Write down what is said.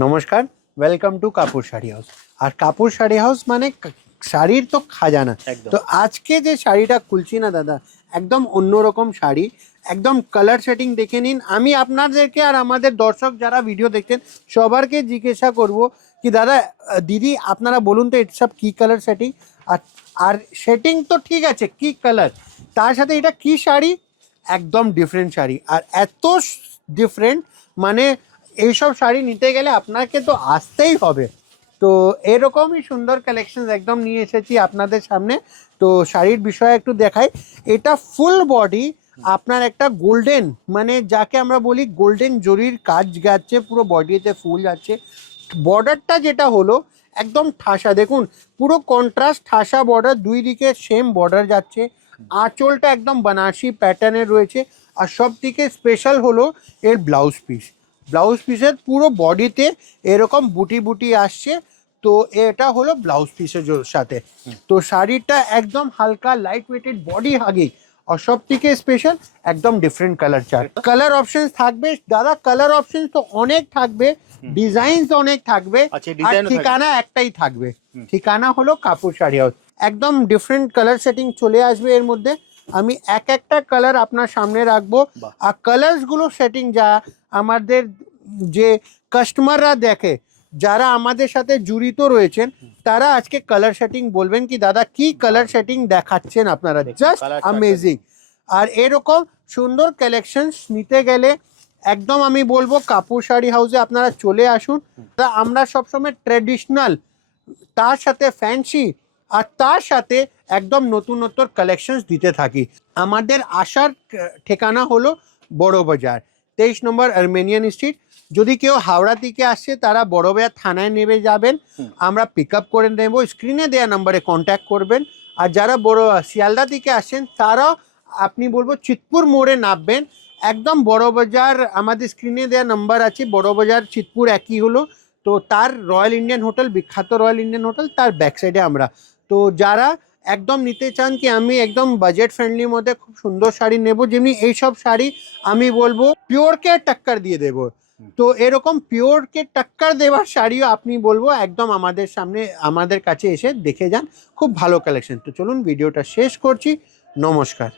নমস্কার, welcome to Kapoor sari house. আর Kapoor sari house মানে শাড়ির তো খাজানা। তো আজকে যে শাড়িটা খুলছি না দাদা, একদম অন্যরকম শাড়ি, একদম কালার সেটিং দেখে নিন। আমি আপনাদেরকে আর আমাদের দর্শক যারা ভিডিও দেখছেন সবারকে জিজ্ঞাসা করব কি দাদা, দিদি আপনারা বলুন তো এটা সব কী কালার সেটিং, আর আর সেটিং তো ঠিক আছে, কি কালার, তার সাথে এটা কি শাড়ি, একদম ডিফারেন্ট শাড়ি। আর এত ডিফারেন্ট মানে এইসব শাড়ি নিতে গেলে আপনাকে তো আসতেই হবে। তো এরকমই সুন্দর কালেকশন একদম নিয়ে এসেছি আপনাদের সামনে। তো শাড়ির বিষয়ে একটু দেখাই। এটা ফুল বডি আপনার একটা গোল্ডেন, মানে যাকে আমরা বলি গোল্ডেন জরির কাজ যাচ্ছে, পুরো বডিতে ফুল যাচ্ছে। বর্ডারটা যেটা হলো একদম ঠাসা, দেখুন পুরো কন্ট্রাস্ট ঠাসা বর্ডার, দুই দিকে সেম বর্ডার যাচ্ছে। আঁচলটা একদম বানারসি প্যাটার্নের রয়েছে। আর সব থেকে স্পেশাল হলো এর ব্লাউজ পিস। ব্লাউজ পিসের পুরো বডিতে এরকম বুটি বুটি আসছে। তো এটা হলো ব্লাউজ পিসের সাথে। তো শাড়িটা একদম হালকা লাইট ওয়েটেড বডি হাগি। আর সব থেকে স্পেশাল একদম different colour chart, colour option থাকবে দাদা। কালার অপশন তো অনেক থাকবে, ডিজাইন অনেক থাকবে, আর ঠিকানা একটাই থাকবে। ঠিকানা হলো কাপুর শাড়ি হাউস। একদম ডিফারেন্ট কালার সেটিং চলে আসবে এর মধ্যে। আমি এক একটা কালার আপনার সামনে রাখবো। আর কালারসগুলো সেটিং যা আমাদের যে কাস্টমাররা দেখে, যারা আমাদের সাথে জড়িত রয়েছেন, তারা আজকে কালার সেটিং বলবেন কি দাদা কি কালার সেটিং দেখাচ্ছেন আপনারা, জাস্ট অ্যামেজিং। আর এরকম সুন্দর কালেকশনস নিতে গেলে একদম আমি বলবো কাপুর শাড়ি হাউসে আপনারা চলে আসুন। তা আমরা সবসময় ট্রেডিশনাল, তার সাথে ফ্যান্সি, আর তার সাথে একদম নতুন নতুন কালেকশনস দিতে থাকি। আমাদের আসার ঠিকানা হলো বড় বাজার, 23 নম্বর আর্মেনিয়ান স্ট্রিট। যদি কেউ হাওড়া থেকে আসছে তারা বড়বাজার থানায় নেমে যাবেন, আমরা পিক আপ করে নেব। স্ক্রিনে দেওয়া নাম্বারে কন্ট্যাক্ট করবেন। আর যারা বড় শিয়ালদা থেকে আসেন তারাও আপনি বলবো চিতপুর মোড়ে নামবেন। একদম বড় বাজার, আমাদের স্ক্রিনে দেওয়া নাম্বার আছে, বড় বাজার চিতপুর একই হলো। তো তার রয়্যাল ইন্ডিয়ান হোটেল, বিখ্যাত রয়্যাল ইন্ডিয়ান হোটেল, তার ব্যাক সাইডে আমরা। তো যারা একদম নিতে চান কি আমি একদম বাজেট ফ্রেন্ডলির মধ্যে খুব সুন্দর শাড়ি নেব, যেমনি এইসব শাড়ি আমি বলবো পিওরকে টক্কর দিয়ে দেব, তো এরকম পিওরকে টক্কর দেওয়ার শাড়িও আপনি বলবো একদম আমাদের সামনে আমাদের কাছে এসে দেখে যান। খুব ভালো কালেকশন। তো চলুন ভিডিওটা শেষ করছি। নমস্কার।